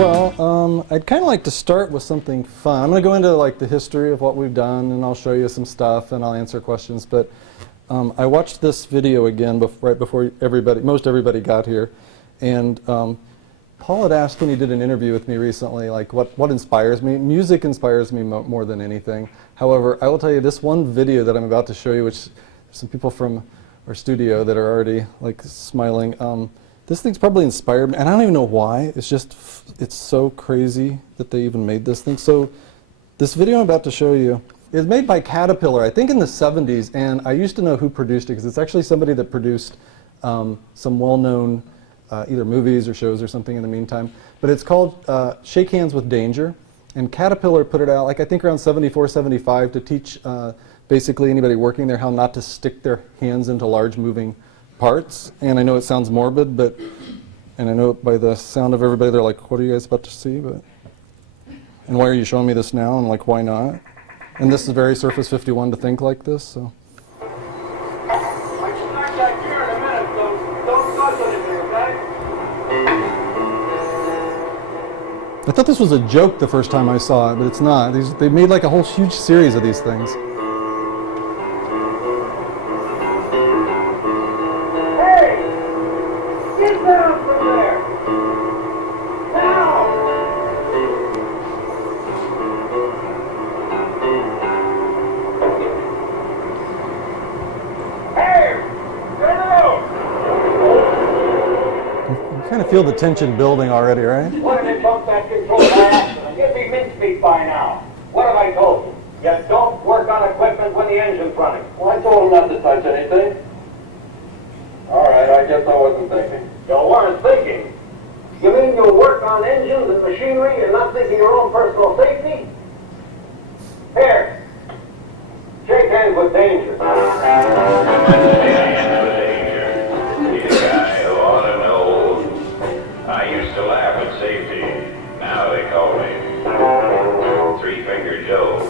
I'd kind of like to start with something fun. I'm going to go into like the history of what we've done, and I'll show you some stuff, and I'll answer questions. But I watched this video again right before most everybody got here, and Paul had asked when he did an interview with me recently, like what inspires me. Music inspires me more than anything. However, I will tell you this one video that I'm about to show you, which some people from our studio that are already like smiling. This thing's probably inspired me, and I don't even know why. It's so crazy that they even made this thing. So this video I'm about to show you is made by Caterpillar, I think in the 70s, and I used to know who produced it because it's actually somebody that produced some well-known either movies or shows or something in the meantime. But it's called Shake Hands with Danger, and Caterpillar put it out, like I think around 74, 75, to teach basically anybody working there how not to stick their hands into large moving parts. And I know it sounds morbid, and I know by the sound of everybody, they're like, what are you guys about to see? And why are you showing me this now? And like, why not? And this is very Surface 51 to think like this, so. I can start that gear in a minute, so don't touch anything, okay? I thought this was a joke the first time I saw it, but it's not. They made like a whole huge series of these things. Kind of feel the tension building already, right? Why did they bump that control by accident? You'd be mincemeat by now. What have I told you? You don't work on equipment when the engine's running. Well, I told him not to touch anything. All right, I guess I wasn't thinking. You weren't thinking? You mean you'll work on engines and machinery and not think of your own personal safety? Here, shake hands with danger. I used to laugh at safety. Now they call me Three-Finger Joe.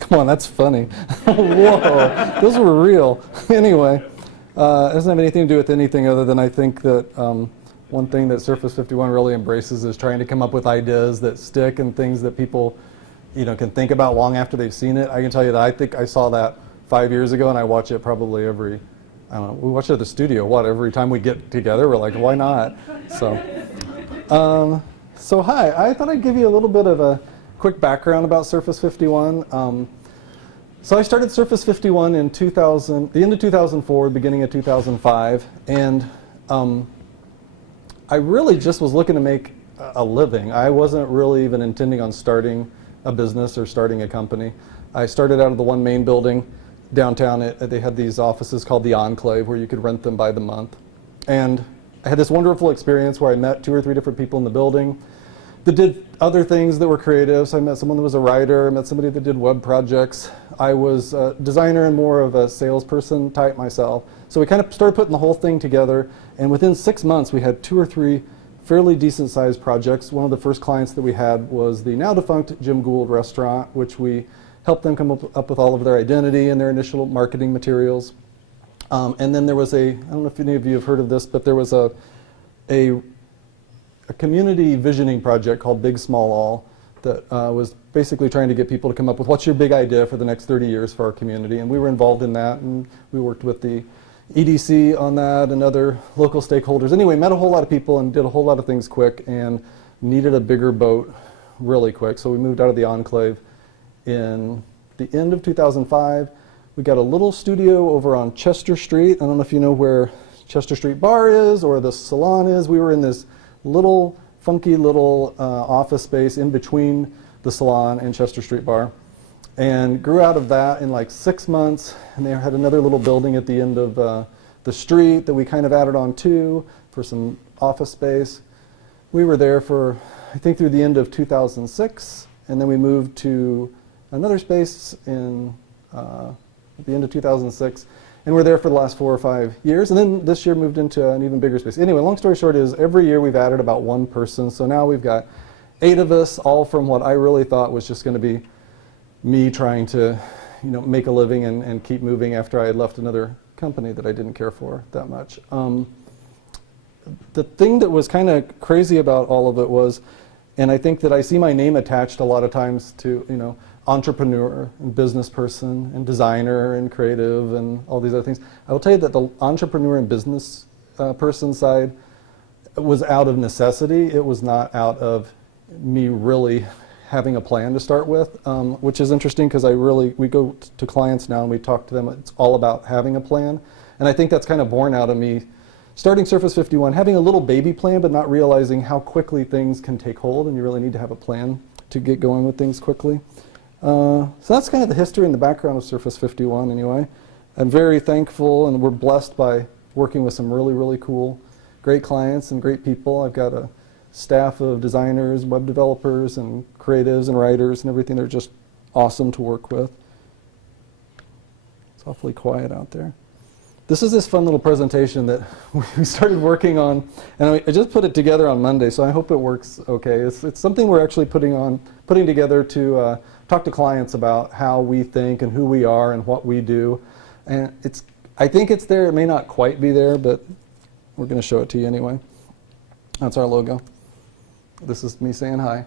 Come on, that's funny. Whoa, those were real. Anyway, it doesn't have anything to do with anything other than I think that one thing that Surface 51 really embraces is trying to come up with ideas that stick and things that people can think about long after they've seen it. I can tell you that I think I saw that 5 years ago, and I watch it probably every, I don't know, we watch it at the studio, every time we get together, we're like, why not? So hi, I thought I'd give you a little bit of a quick background about Surface 51. So I started Surface 51 in the end of 2004, beginning of 2005, and I really just was looking to make a living. I wasn't really even intending on starting a business or starting a company. I started out of the one main building downtown. They had these offices called the Enclave where you could rent them by the month. And I had this wonderful experience where I met 2 or 3 different people in the building that did other things that were creative. So I met someone that was a writer, I met somebody that did web projects. I was a designer and more of a salesperson type myself. So we kind of started putting the whole thing together, and within 6 months we had 2 or 3 fairly decent sized projects. One of the first clients that we had was the now defunct Jim Gould restaurant, which we helped them come up with all of their identity and their initial marketing materials. And then there was I don't know if any of you have heard of this, but there was a community visioning project called Big Small All that was basically trying to get people to come up with what's your big idea for the next 30 years for our community. And we were involved in that, and we worked with the EDC on that and other local stakeholders. Anyway, met a whole lot of people and did a whole lot of things quick and needed a bigger boat really quick. So we moved out of the Enclave in the end of 2005. We got a little studio over on Chester Street. I don't know if you know where Chester Street Bar is or the salon is. We were in this little funky little office space in between the salon and Chester Street Bar, and grew out of that in like 6 months. And they had another little building at the end of the street that we kind of added on to for some office space. We were there for, I think, through the end of 2006, and then we moved to another space at the end of 2006, and we're there for the last 4 or 5 years, and then this year moved into an even bigger space. Anyway, long story short is every year we've added about 1 person, so now we've got 8 of us, all from what I really thought was just going to be me trying to make a living and keep moving after I had left another company that I didn't care for that much. the thing that was kind of crazy about all of it was, and I think that I see my name attached a lot of times to, you know, entrepreneur and business person and designer and creative and all these other things. I will tell you that the entrepreneur and business person side was out of necessity. It was not out of me really having a plan to start with, which is interesting because we go to clients now and we talk to them. It's all about having a plan. And I think that's kind of born out of me starting Surface 51, having a little baby plan, but not realizing how quickly things can take hold, and you really need to have a plan to get going with things quickly. So that's kind of the history and the background of Surface 51 anyway. I'm very thankful, and we're blessed by working with some really, really cool, great clients and great people. I've got a staff of designers, web developers, and creatives and writers and everything. They're just awesome to work with. It's awfully quiet out there. This is this fun little presentation that we started working on, and I just put it together on Monday, so I hope it works okay. It's something we're actually putting together to talk to clients about how we think and who we are and what we do. And I think it's there. It may not quite be there, but we're going to show it to you anyway. That's our logo. This is me saying hi.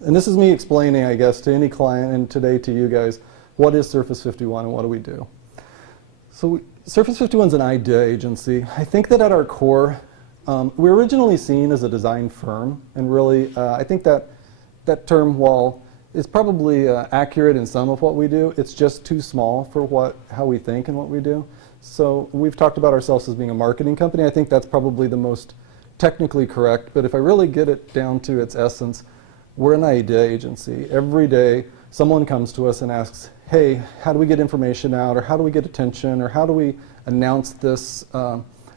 And this is me explaining, I guess, to any client and today to you guys, what is Surface 51 and what do we do? So Surface 51 is an idea agency. I think that at our core, we're originally seen as a design firm, and really, I think that term, while is probably accurate in some of what we do, it's just too small for how we think and what we do. So we've talked about ourselves as being a marketing company. I think that's probably the most technically correct, but if I really get it down to its essence, we're an idea agency. Every day, someone comes to us and asks, hey, how do we get information out, or how do we get attention, or how do we announce this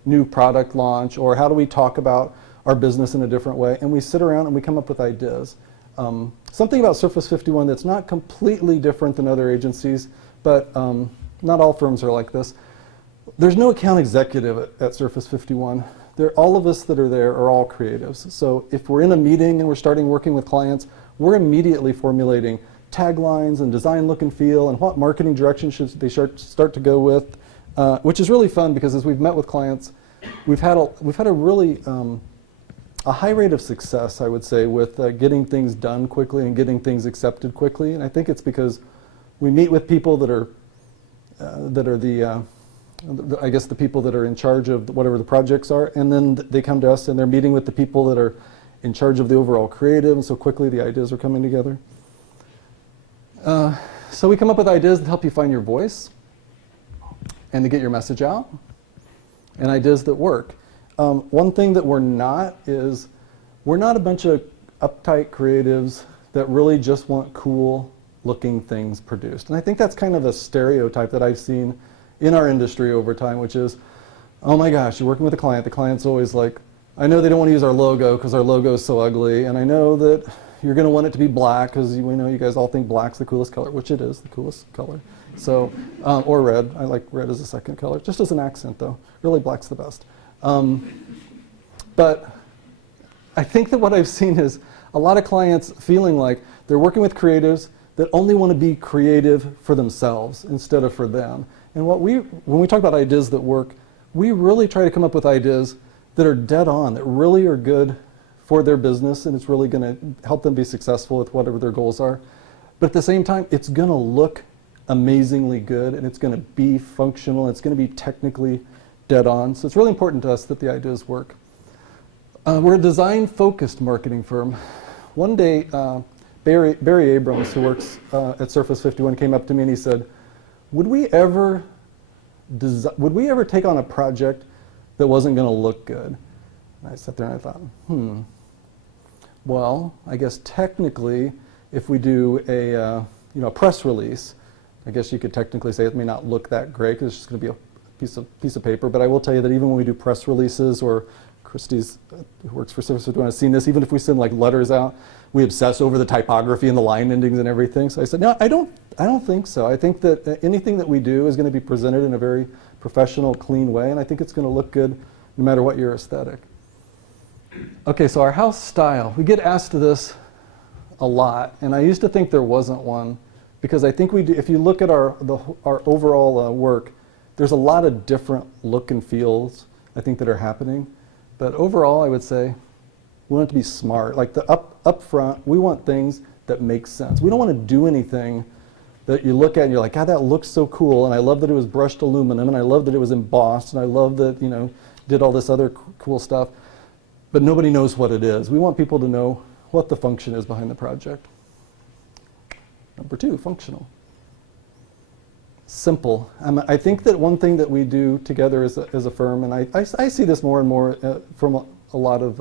new product launch, or how do we talk about our business in a different way? And we sit around and we come up with ideas. Something about Surface 51 that's not completely different than other agencies, but not all firms are like this. There's no account executive at Surface 51. All of us that are there are all creatives. So if we're in a meeting and we're starting working with clients, we're immediately formulating taglines and design look and feel and what marketing direction should they start to go with, which is really fun because as we've met with clients, we've had a really a high rate of success, I would say, with getting things done quickly and getting things accepted quickly. And I think it's because we meet with people that are I guess the people that are in charge of whatever the projects are, and then they come to us and they're meeting with the people that are in charge of the overall creative, and so quickly the ideas are coming together. So we come up with ideas that help you find your voice and to get your message out, and ideas that work. One thing that we're not is we're not a bunch of uptight creatives that really just want cool looking things produced. And I think that's kind of a stereotype that I've seen in our industry over time, which is, oh my gosh, you're working with a client, the client's always like, I know they don't want to use our logo because our logo is so ugly, and I know that you're going to want it to be black because we know you guys all think black's the coolest color, which it is the coolest color. So, or red. I like red as a second color, just as an accent though. Really, black's the best. But I think that what I've seen is a lot of clients feeling like they're working with creatives that only want to be creative for themselves instead of for them. And when we talk about ideas that work, we really try to come up with ideas that are dead on, that really are good for their business, and it's really going to help them be successful with whatever their goals are. But at the same time, it's going to look amazingly good, and it's going to be functional, it's going to be technically dead on. So it's really important to us that the ideas work. We're a design-focused marketing firm. One day, Barry Abrams, who works at Surface 51, came up to me and he said, would we ever take on a project that wasn't going to look good? And I sat there and I thought, well, I guess technically, if we do a press release, I guess you could technically say it may not look that great because it's just going to be a piece of paper. But I will tell you that even when we do press releases, or Christy's, who works for Surface 51, has seen this, even if we send like letters out, we obsess over the typography and the line endings and everything. So I said, no, I don't think so. I think that anything that we do is going to be presented in a very professional, clean way, and I think it's going to look good no matter what your aesthetic. Okay, so our house style. We get asked this a lot, and I used to think there wasn't one, because I think we do. If you look at our overall work, there's a lot of different look and feels I think, that are happening. But overall, I would say we want it to be smart. Like the up front, we want things that make sense. We don't want to do anything that you look at and you're like, God, that looks so cool, and I love that it was brushed aluminum, and I love that it was embossed, and I love that, you know, did all this other cool stuff, but nobody knows what it is. We want people to know what the function is behind the project. Number 2, functional. Simple. I think that one thing that we do together as a firm, and I see this more and more from a lot of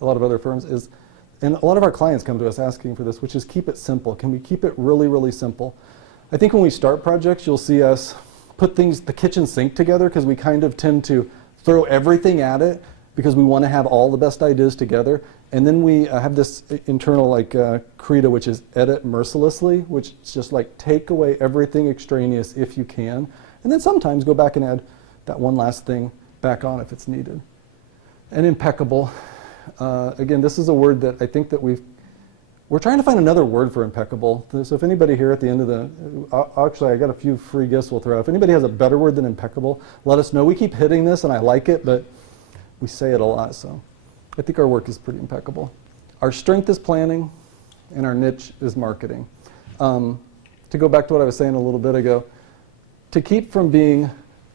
other firms, is, and a lot of our clients come to us asking for this, which is keep it simple. Can we keep it really, really simple? I think when we start projects, you'll see us put things, the kitchen sink together, because we kind of tend to throw everything at it because we want to have all the best ideas together. And then we have this internal credo, which is edit mercilessly, which is just like take away everything extraneous if you can. And then sometimes go back and add that one last thing back on if it's needed. And impeccable. Again, this is a word that I think that we're trying to find another word for impeccable. So if anybody here at the end of the, actually I got a few free gifts we'll throw out. If anybody has a better word than impeccable, let us know. We keep hitting this and I like it, but we say it a lot, so I think our work is pretty impeccable. Our strength is planning and our niche is marketing. To go back to what I was saying a little bit ago, to keep from being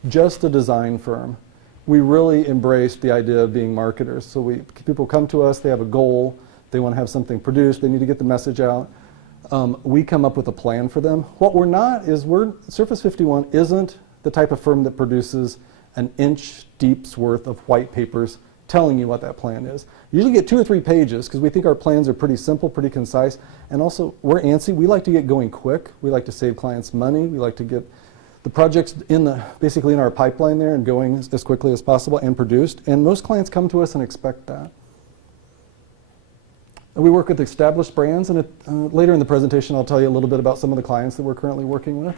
just a design firm, we really embraced the idea of being marketers. So people come to us, they have a goal, they want to have something produced, they need to get the message out. We come up with a plan for them. What we're not is Surface 51 isn't the type of firm that produces an inch deep's worth of white papers telling you what that plan is. You usually get 2 or 3 pages because we think our plans are pretty simple, pretty concise, and also we're antsy. We like to get going quick. We like to save clients money. We like to get the projects basically in our pipeline there and going as quickly as possible and produced. And most clients come to us and expect that. We work with established brands, and later in the presentation I'll tell you a little bit about some of the clients that we're currently working with.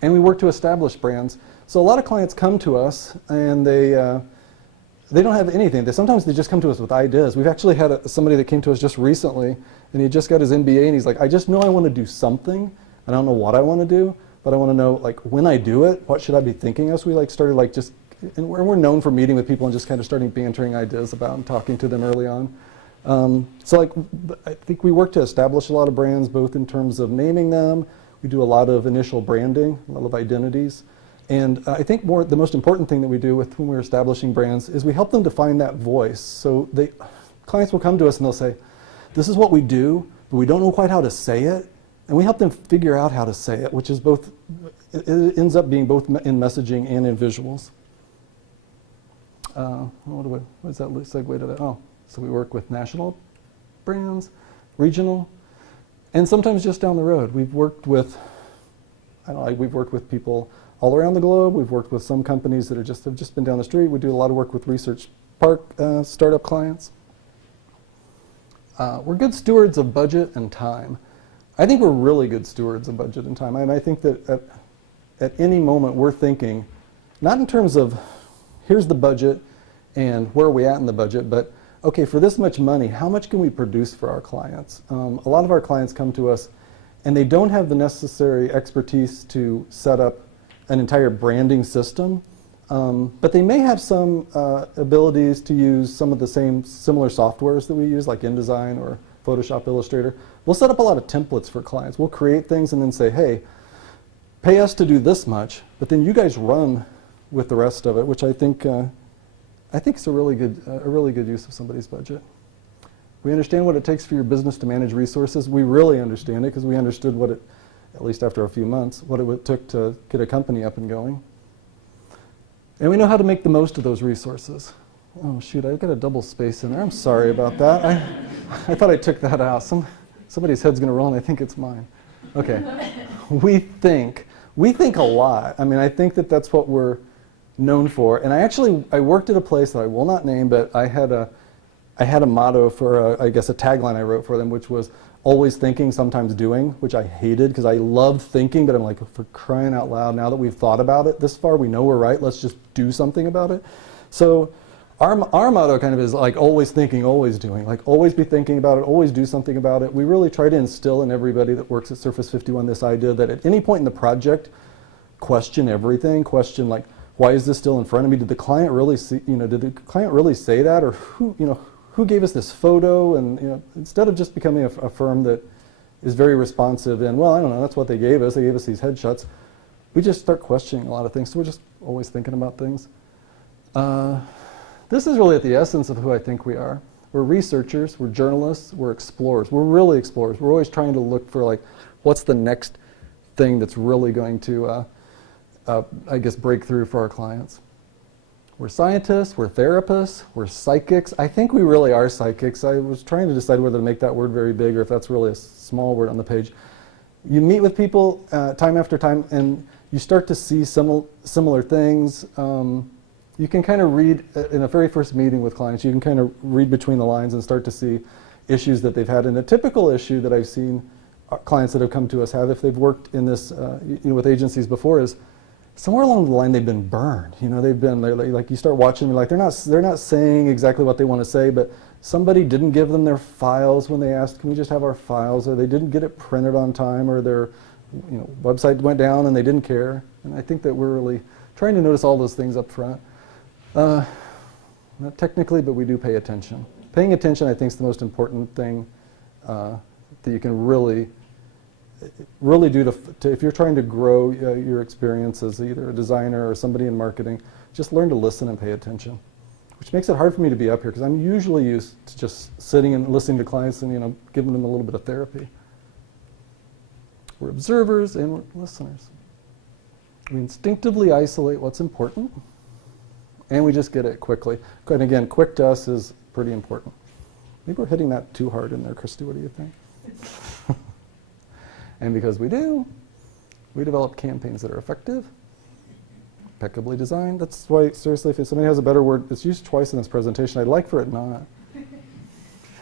And we work to establish brands. So a lot of clients come to us and they don't have anything. Sometimes they just come to us with ideas. We've actually had somebody that came to us just recently, and he just got his MBA, and he's like, I just know I want to do something, and I don't know what I want to do, but I want to know, like, when I do it, what should I be thinking of? So we started just, and we're known for meeting with people and just kind of starting bantering ideas about and talking to them early on. I think we work to establish a lot of brands, both in terms of naming them. We do a lot of initial branding, a lot of identities. And I think the most important thing that we do when we're establishing brands is we help them to find that voice. So clients will come to us and they'll say, this is what we do, but we don't know quite how to say it. And we help them figure out how to say it, which is it ends up being both in messaging and in visuals. What does that segue to that? Oh, so we work with national brands, regional, and sometimes just down the road. We've worked with people all around the globe. We've worked with some companies that have just been down the street. We do a lot of work with research park startup clients. We're good stewards of budget and time. I think we're really good stewards of budget and time. And I think that at any moment we're thinking, not in terms of here's the budget and where are we at in the budget, but okay, for this much money, how much can we produce for our clients? A lot of our clients come to us and they don't have the necessary expertise to set up an entire branding system, but they may have some abilities to use some of the similar softwares that we use, like InDesign or Photoshop, Illustrator. We'll set up a lot of templates for clients. We'll create things and then say, hey, pay us to do this much, but then you guys run with the rest of it, which I think is a really good use of somebody's budget. We understand what it takes for your business to manage resources. We really understand it because we understood at least after a few months, what it took to get a company up and going. And we know how to make the most of those resources. Oh shoot, I got a double space in there. I'm sorry about that. I thought I took that out. Somebody's head's gonna roll and I think it's mine. Okay. We think a lot. I mean, I think that's what we're known for. And I worked at a place that I will not name, but I had a motto for, I guess, a tagline I wrote for them, which was always thinking, sometimes doing, which I hated because I loved thinking, but I'm like, for crying out loud, now that we've thought about it this far, we know we're right, let's just do something about it. So our motto kind of is like always thinking, always doing, like always be thinking about it, always do something about it. We really try to instill in everybody that works at Surface 51 this idea that at any point in the project, question everything, question like, why is this still in front of me? Did the client really see, did the client really say that? Or who gave us this photo? And, instead of just becoming a firm that is very responsive and, well, I don't know, that's what they gave us. They gave us these headshots. We just start questioning a lot of things. So we're just always thinking about things. This is really at the essence of who I think we are. We're researchers, we're journalists, we're explorers. We're really explorers. We're always trying to look for, like, what's the next thing that's really going to, I guess, break through for our clients. We're scientists, we're therapists, we're psychics. I think we really are psychics. I was trying to decide whether to make that word very big or if that's really a small word on the page. You meet with people time after time and you start to see similar things. You can kind of read, in a very first meeting with clients, you can kind of read between the lines and start to see issues that they've had. And a typical issue that I've seen clients that have come to us have, if they've worked in this, with agencies before, is somewhere along the line they've been burned. They've been, like you start watching, like they're not saying exactly what they want to say, but somebody didn't give them their files when they asked, can we just have our files? Or they didn't get it printed on time, or their website went down and they didn't care. And I think that we're really trying to notice all those things up front. Not technically, but we do pay attention. Paying attention, I think, is the most important thing that you can really do if you're trying to grow your experience as either a designer or somebody in marketing. Just learn to listen and pay attention, which makes it hard for me to be up here because I'm usually used to just sitting and listening to clients and giving them a little bit of therapy. We're observers and we're listeners. We instinctively isolate what's important, and we just get it quickly. And again, quick to us is pretty important. Maybe we're hitting that too hard in there, Christy. What do you think? And because we do, we develop campaigns that are effective, impeccably designed. That's why, seriously, if somebody has a better word, it's used twice in this presentation. I'd like for it not.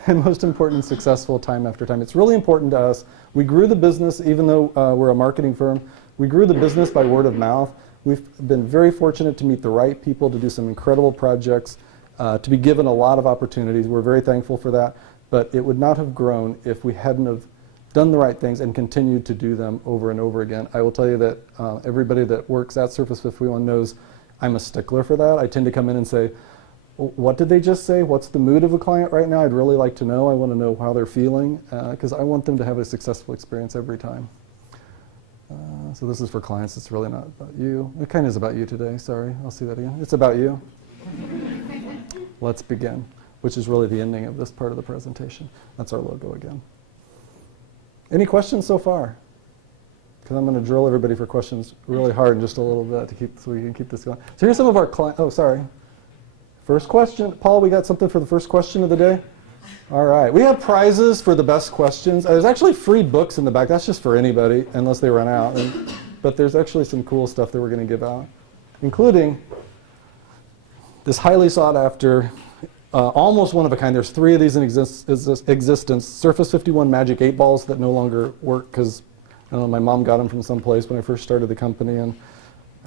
And most important, successful time after time. It's really important to us. We grew the business, even though we're a marketing firm, we grew the business by word of mouth. We've been very fortunate to meet the right people, to do some incredible projects, to be given a lot of opportunities. We're very thankful for that. But it would not have grown if we hadn't have done the right things and continued to do them over and over again. I will tell you that everybody that works at Surface 51 knows I'm a stickler for that. I tend to come in and say, what did they just say? What's the mood of the client right now? I'd really like to know. I want to know how they're feeling because I want them to have a successful experience every time. So this is for clients. It's really not about you. It kind of is about you today. Sorry, I'll see that again. It's about you. Let's begin, which is really the ending of this part of the presentation. That's our logo again. Any questions so far? Because I'm going to drill everybody for questions really hard in just a little bit so we can keep this going. So here's some of our clients. Oh, sorry. First question. Paul, we got something for the first question of the day? All right. We have prizes for the best questions. There's actually free books in the back. That's just for anybody, unless they run out. But there's actually some cool stuff that we're going to give out, including this highly sought after, almost one of a kind. There's 3 of these in existence. Surface 51 Magic 8 balls that no longer work because, I don't know, my mom got them from someplace when I first started the company, and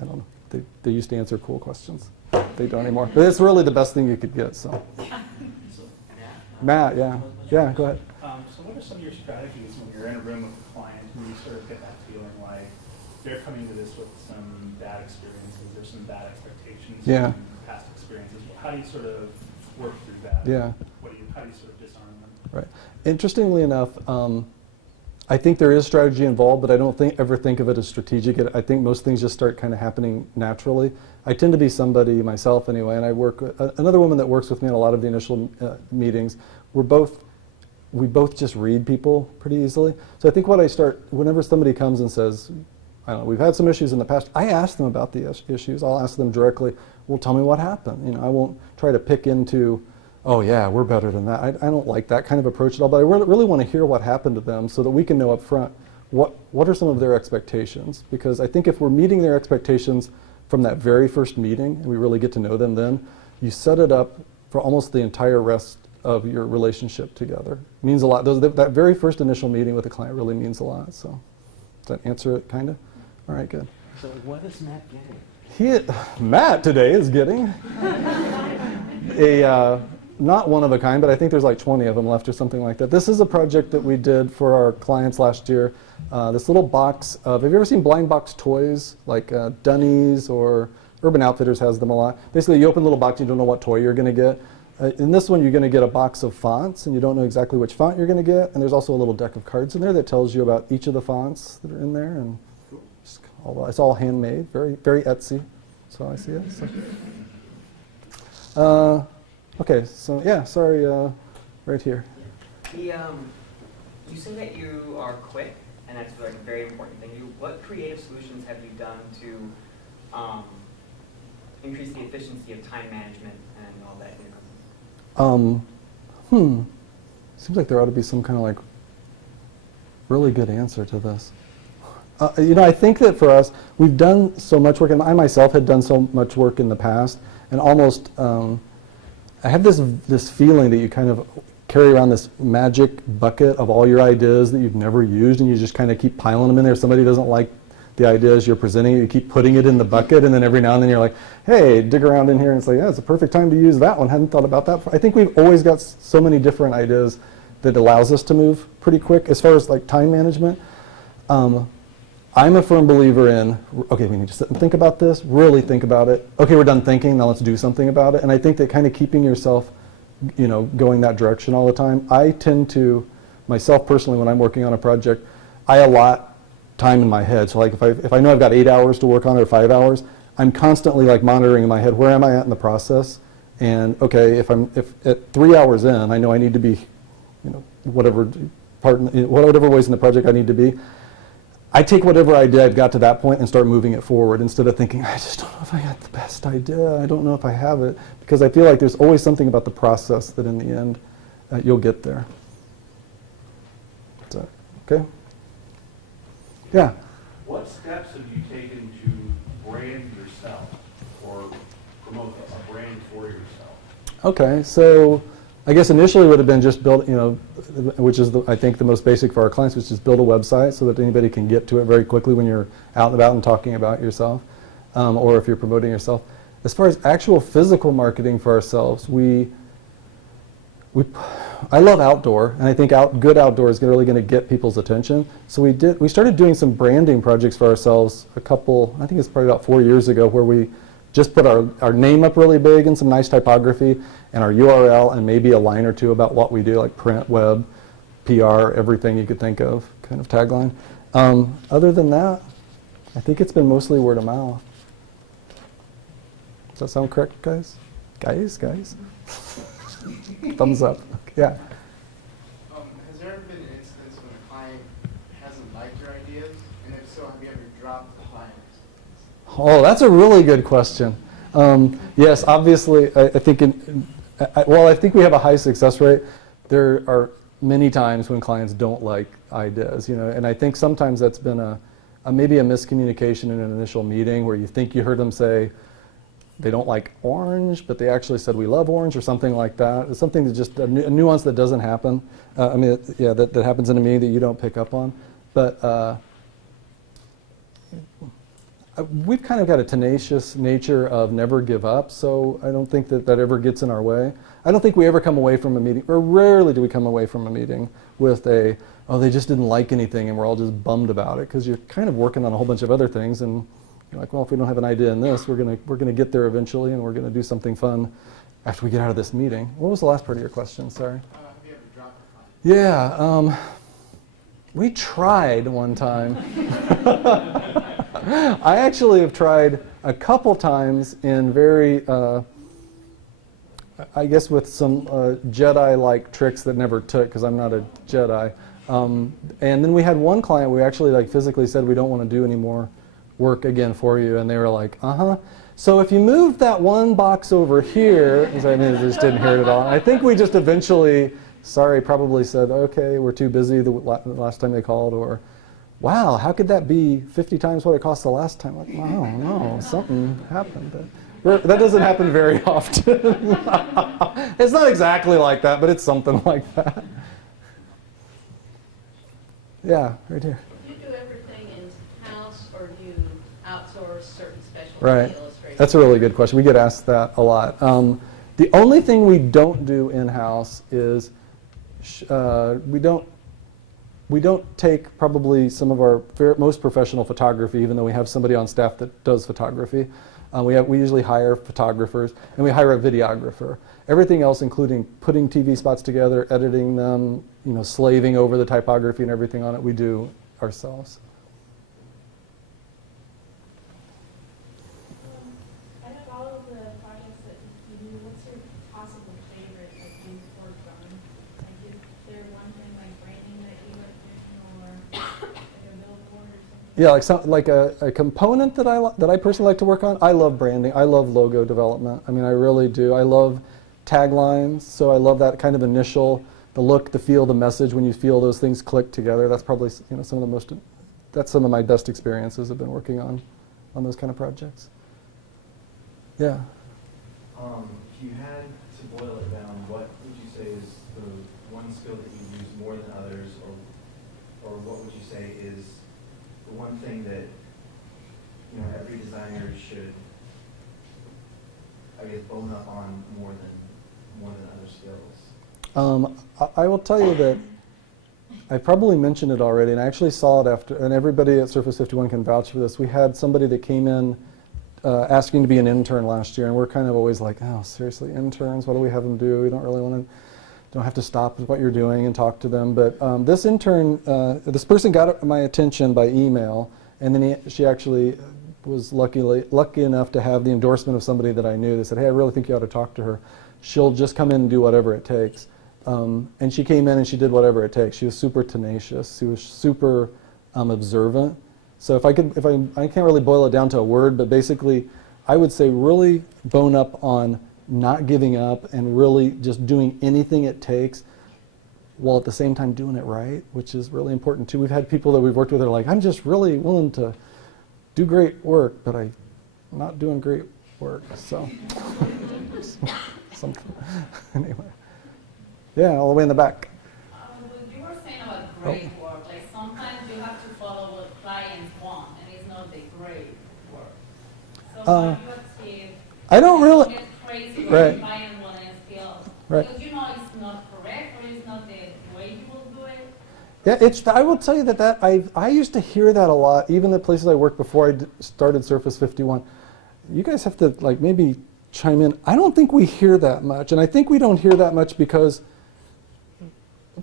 I don't know, they used to answer cool questions. They don't anymore. But it's really the best thing you could get. So, Matt, yeah, go ahead. So what are some of your strategies when you're in a room with a client and you sort of get that feeling like they're coming to this with some bad experiences or some bad expectations from past experiences? How do you sort of work through that? Yeah. How do you sort of disarm them? Right. Interestingly enough, I think there is strategy involved, but I don't ever think of it as strategic. I think most things just start kind of happening naturally. I tend to be somebody myself anyway, and I work with another woman that works with me in a lot of the initial meetings. We both just read people pretty easily. So I think what I start, whenever somebody comes and says, I don't know, we've had some issues in the past, I ask them about the issues. I'll ask them directly, well, tell me what happened. I won't try to pick into, oh yeah, we're better than that. I don't like that kind of approach at all, but I really want to hear what happened to them so that we can know up front what are some of their expectations. Because I think if we're meeting their expectations from that very first meeting and we really get to know them then, you set it up for almost the entire rest of your relationship together. It means a lot. That very first initial meeting with a client really means a lot. So does that answer it, kind of? All right, good. So what is Matt getting? Matt today is getting a, not one of a kind, but I think there's like 20 of them left or something like that. This is a project that we did for our clients last year. This little box of, have you ever seen blind box toys like Dunnies or Urban Outfitters has them a lot. Basically, you open a little box, you don't know what toy you're going to get. In this one, you're going to get a box of fonts, and you don't know exactly which font you're going to get. And there's also a little deck of cards in there that tells you about each of the fonts that are in there. And it's all handmade, very, very Etsy. That's how I see it. So. Okay, so yeah, sorry, right here. You say that you are quick, and that's like a very important thing. What creative solutions have you done to increase the efficiency of time management and all that in your company? Seems like there ought to be some kind of like really good answer to this. You know, I think that for us, we've done so much work, and I myself had done so much work in the past, and almost, I have this feeling that you kind of carry around this magic bucket of all your ideas that you've never used, and you just kind of keep piling them in there. If somebody doesn't like the ideas you're presenting, you keep putting it in the bucket, and then every now and then you're like, hey, dig around in here, and it's like, yeah, it's a perfect time to use that one. Hadn't thought about that. I think we've always got so many different ideas that allows us to move pretty quick. As far as like time management, I'm a firm believer in, okay, we need to sit and think about this, really think about it. Okay, we're done thinking, now let's do something about it. And I think that kind of keeping yourself, you know, going that direction all the time. I tend to, myself personally, when I'm working on a project, I allot time in my head. So like if I know I've got 8 hours to work on it or 5 hours, I'm constantly like monitoring in my head, where am I at in the process? And okay, if at 3 hours in, I know I need to be, you know, whatever ways in the project I need to be, I take whatever idea I've got to that point and start moving it forward instead of thinking, I just don't know if I got the best idea. I don't know if I have it. Because I feel like there's always something about the process that in the end you'll get there. So, okay? Yeah? What steps have you taken to brand yourself or promote a brand for yourself? Okay, so I guess initially would have been just build, you know, which is I think the most basic for our clients, which is build a website so that anybody can get to it very quickly when you're out and about and talking about yourself, or if you're promoting yourself. As far as actual physical marketing for ourselves, I love outdoor, and I think good outdoor is really going to get people's attention. So we started doing some branding projects for ourselves I think it's probably about 4 years ago, where we just put our name up really big and some nice typography, and our URL, and maybe a line or two about what we do, like print, web, PR, everything you could think of, kind of tagline. Other than that, I think it's been mostly word of mouth. Does that sound correct, guys? Guys? Thumbs up. Yeah. Has there ever been an instance when a client hasn't liked your ideas? And if so, have you ever dropped the client? Oh, that's a really good question. Yes, obviously, I think I think we have a high success rate. There are many times when clients don't like ideas, you know, and I think sometimes that's been maybe a miscommunication in an initial meeting where you think you heard them say they don't like orange, but they actually said we love orange or something like that. It's something that just a nuance that doesn't happen. That happens in a meeting that you don't pick up on, but. We've kind of got a tenacious nature of never give up, so I don't think that ever gets in our way. I don't think we ever come away from a meeting, or rarely do we come away from a meeting with they just didn't like anything and we're all just bummed about it, because you're kind of working on a whole bunch of other things, and you're like, well, if we don't have an idea in this, we're gonna get there eventually, and we're gonna do something fun after we get out of this meeting. What was the last part of your question? Sorry. Have you ever dropped the client? Yeah, we tried one time. I actually have tried a couple times in very, I guess with some Jedi-like tricks that never took, because I'm not a Jedi. And then we had one client we actually like physically said, we don't want to do any more work again for you, and they were like, so if you move that one box over here, and so I just didn't hear it at all. I think we just eventually, probably said, okay, we're too busy the last time they called, or wow, how could that be 50 times what it cost the last time? Like, wow, no, something happened. That doesn't happen very often. It's not exactly like that, but it's something like that. Yeah, right here. Do you do everything in-house, or do you outsource certain specialty Right. illustrations? That's a really good question. We get asked that a lot. The only thing we don't do in-house is we don't take probably some of our most professional photography, even though we have somebody on staff that does photography. We usually hire photographers, and we hire a videographer. Everything else, including putting TV spots together, editing them, slaving over the typography and everything on it, we do ourselves. Out of all of the projects that you do, what's your possible favorite that you've worked on? Like, is there one thing like branding that you like doing, or like a billboard or something? Yeah, like a component that I personally like to work on. I love branding. I love logo development. I mean, I really do. I love taglines. So I love that kind of initial, the look, the feel, the message. When you feel those things click together, that's probably that's some of my best experiences. I've been working on those kind of projects. Yeah. If you had to boil it down, what would you say is the one skill that you use more than others, or what would you say is the one thing that every designer should, I guess, bone up on more than other skills? I will tell you that I probably mentioned it already, and I actually saw it after, and everybody at Surface 51 can vouch for this. We had somebody that came in asking to be an intern last year, and we're kind of always like, oh, seriously, interns? What do we have them do? We don't really want to, don't have to stop with what you're doing and talk to them. But this intern, this person got my attention by email, and then she actually was lucky enough to have the endorsement of somebody that I knew. They said, hey, I really think you ought to talk to her. She'll just come in and do whatever it takes. And she came in and she did whatever it takes. She was super tenacious. She was super observant. So I can't really boil it down to a word, but basically I would say really bone up on not giving up and really just doing anything it takes while at the same time doing it right, which is really important too. We've had people that we've worked with that are like, I'm just really willing to do great work, but I'm not doing great work. So something. Anyway. Yeah, all the way in the back. You were saying about great work, like sometimes you have to follow what clients want, and it's not the great work. So how do you achieve? I don't really. Get crazy Right. when the client wants and still, Right. because it's not correct or it's not the way you will do it. Yeah, I will tell you that I used to hear that a lot, even the places I worked before I started Surface 51. You guys have to maybe chime in. I don't think we hear that much, and I think we don't hear that much because,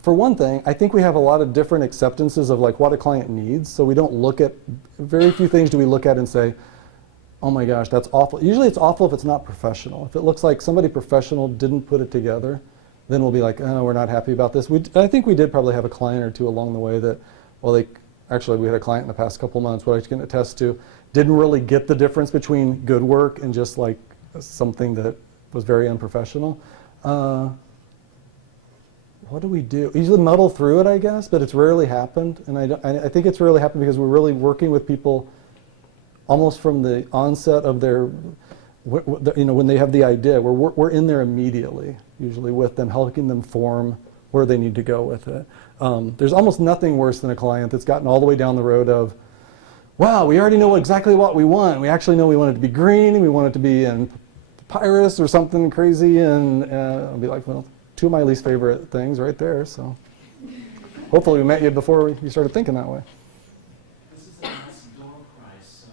for one thing, I think we have a lot of different acceptances of what a client needs. So we don't look at, very few things do we look at and say, oh my gosh, that's awful. Usually it's awful if it's not professional. If it looks like somebody professional didn't put it together, then we'll be like, oh, we're not happy about this. I think we did probably have a client or two along the way that, actually we had a client in the past couple months, what I can attest to, didn't really get the difference between good work and just something that was very unprofessional. What do we do? Usually muddle through it, I guess, but it's rarely happened. And I think it's rarely happened because we're really working with people almost from the onset of their, when they have the idea. We're in there immediately, usually with them, helping them form where they need to go with it. There's almost nothing worse than a client that's gotten all the way down the road of, wow, we already know exactly what we want. We actually know we want it to be green, we want it to be in Pyrus or something crazy, and I'll be like, well, two of my least favorite things right there. So hopefully we met you before you started thinking that way. This is the last door prize, so.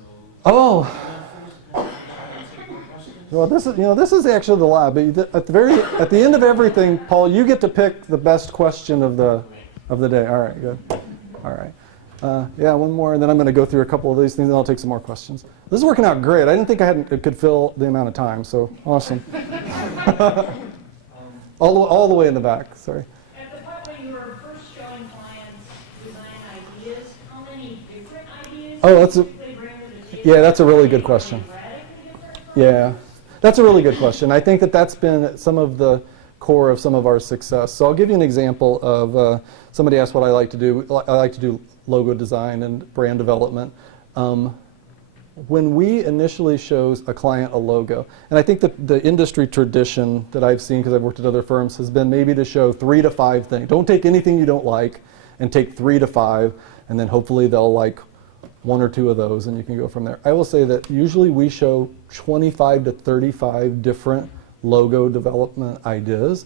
Oh. Well, this is actually the lab. But at the end of everything, Paul, you get to pick the best question of the day. All right, good. All right. Yeah, one more, and then I'm going to go through a couple of these things, and I'll take some more questions. This is working out great. I didn't think it could fill the amount of time, so awesome. All the way in the back, sorry. At the point where you were first showing clients design ideas, how many different ideas they bring to the table? Yeah, that's a really good question. Yeah, that's a really good question. I think that's been some of the core of some of our success. So I'll give you an example of somebody asked what I like to do. I like to do logo design and brand development. When we initially show a client a logo, and I think that the industry tradition that I've seen, because I've worked at other firms, has been maybe to show 3 to 5 things. Don't take anything you don't like and take 3 to 5, and then hopefully they'll like 1 or 2 of those, and you can go from there. I will say that usually we show 25 to 35 different logo development ideas.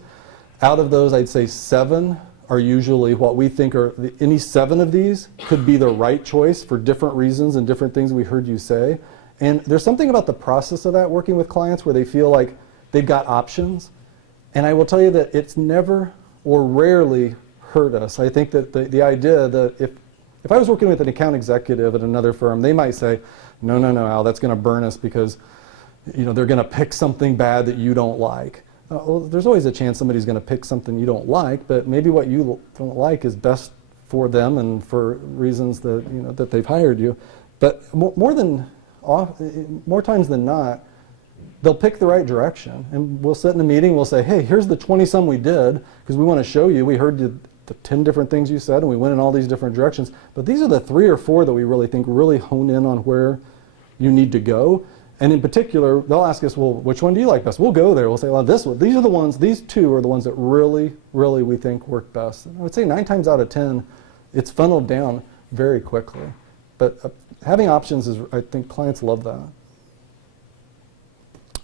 Out of those, I'd say 7 are usually what we think are, any 7 of these could be the right choice for different reasons and different things we heard you say. And there's something about the process of that, working with clients, where they feel like they've got options. And I will tell you that it's never or rarely hurt us. I think that the idea that if I was working with an account executive at another firm, they might say, no, Al, that's going to burn us because they're going to pick something bad that you don't like. Well, there's always a chance somebody's going to pick something you don't like, but maybe what you don't like is best for them and for reasons that that they've hired you. But more times than not, they'll pick the right direction, and we'll sit in a meeting. We'll say, "Hey, here's the 20-some we did because we want to show you. We heard the 10 different things you said, and we went in all these different directions. But these are the 3 or 4 that we really think really hone in on where you need to go." And in particular, they'll ask us, "Well, which one do you like best?" We'll go there. We'll say, "Well, this one. These are the ones. These 2 are the ones that really, really we think work best." And I would say 9 times out of 10, it's funneled down very quickly. But having options is, I think, clients love that.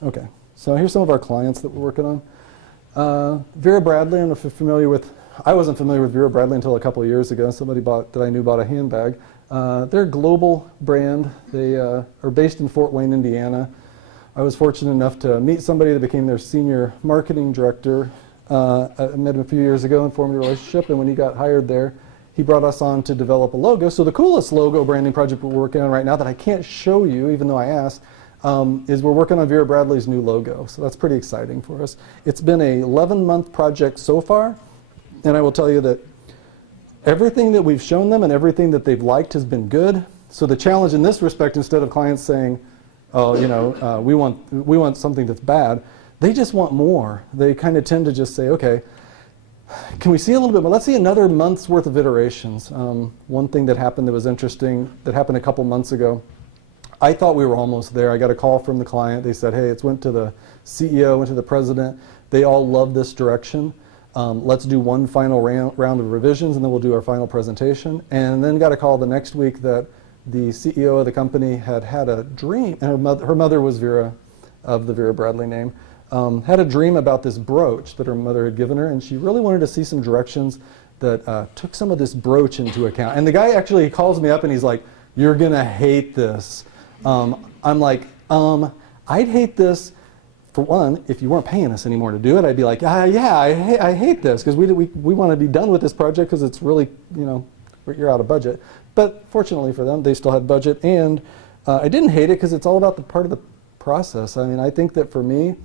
Okay, so here's some of our clients that we're working on. Vera Bradley, I don't know if you're familiar with. I wasn't familiar with Vera Bradley until a couple of years ago. Somebody that I knew bought a handbag. They're a global brand. They are based in Fort Wayne, Indiana. I was fortunate enough to meet somebody that became their senior marketing director. I met him a few years ago and formed a relationship, and when he got hired there, he brought us on to develop a logo. So the coolest logo branding project we're working on right now that I can't show you, even though I asked, is we're working on Vera Bradley's new logo. So that's pretty exciting for us. It's been an 11-month project so far, and I will tell you that everything that we've shown them and everything that they've liked has been good. So the challenge in this respect, instead of clients saying, "Oh, we want something that's bad," they just want more. They kind of tend to just say, "Okay, can we see a little bit more? Let's see another month's worth of iterations." One thing that happened that was interesting, that happened a couple months ago, I thought we were almost there. I got a call from the client. They said, "Hey, it's went to the CEO, went to the president. They all love this direction. Let's do one final round of revisions, and then we'll do our final presentation." And then got a call the next week that the CEO of the company had a dream, and her mother was Vera, of the Vera Bradley name, had a dream about this brooch that her mother had given her, and she really wanted to see some directions that took some of this brooch into account. And the guy actually calls me up and he's like, "You're going to hate this." I'm like, I'd hate this. For one, if you weren't paying us anymore to do it, I'd be like, yeah, I hate this because we want to be done with this project because it's really, you're out of budget. But fortunately for them, they still had budget, and I didn't hate it because it's all about the part of the process. I mean, I think that for me,